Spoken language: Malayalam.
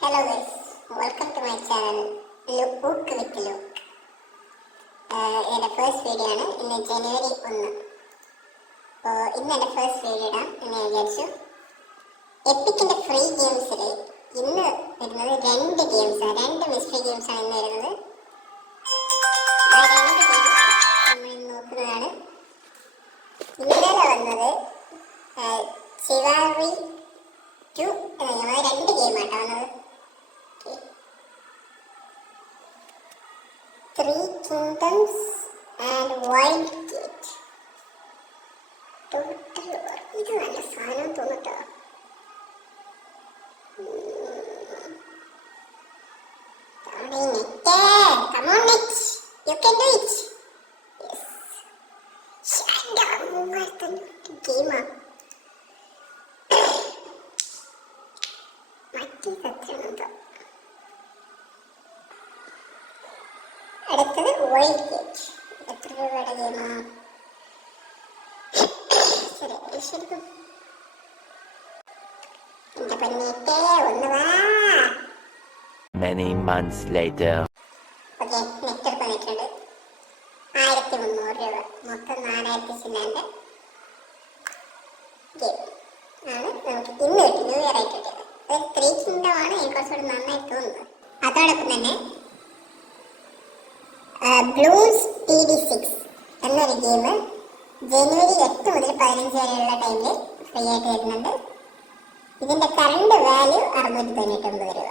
Hello guys, welcome to my channel Look with Luke. എൻ്റെ ഫസ്റ്റ് വീഡിയോ ആണ്. ഇന്ന് ജനുവരി 1. ഇന്ന് എൻ്റെ ഫസ്റ്റ് വീഡിയോ ഇടാം എന്ന് വിചാരിച്ചു. എപ്പിക്കിൻ്റെ ഫ്രീ ഗെയിംസിൽ ഇന്ന് വരുന്നത് രണ്ട് മിസ്റ്ററി ഗെയിംസാണ് ഇന്ന് വരുന്നത്. ആ രണ്ട് ഗെയിം നമ്മൾ നോക്കുന്നതാണ്. ഇന്നലെ വന്നത് ചിവാറി 2 രണ്ട് ഗെയിമാട്ടോ വന്നത്. Three Kingdoms and Wild Gate. Total War. ഇത് നല്ല സാധനം തോന്നട്ടോ. Come on, Mitch. You can do it. Yes. ഗെയിമാ മറ്റേ സത്യാണെന്തോ. അടുത്തത് വൈൽഡ് ഗേറ്റ്. എത്ര രൂപയുടെ ഗെയിമാ? ശരിക്കും എന്റെ പന്നേറ്റേ ഒന്ന് വാ. Many months later. Okay, net വന്നിട്ടുണ്ട്. 1300 രൂപ, മൊത്തം 4000 ചില്ലാൻ്റെ ഗെയിം ആണ് നമുക്ക് ഇന്ന് കിട്ടി. ന്യൂ ഇയർ ആയിട്ട് കിട്ടിയത്. ഒരു 3 കിങ്ഡം ആണ് എനിക്ക് കുറച്ചുകൂടി നന്നായി തോന്നുന്നത്. അതോടൊപ്പം തന്നെ ബ്ലൂസ് TD6 എന്നൊരു ഗെയിം ജനുവരി 8 മുതൽ 15 വരെയുള്ള ടൈമിൽ ഫ്രീ ആയിട്ട് വരുന്നുണ്ട്. ഇതിൻ്റെ കറണ്ട് വാല്യൂ 699 രൂപ.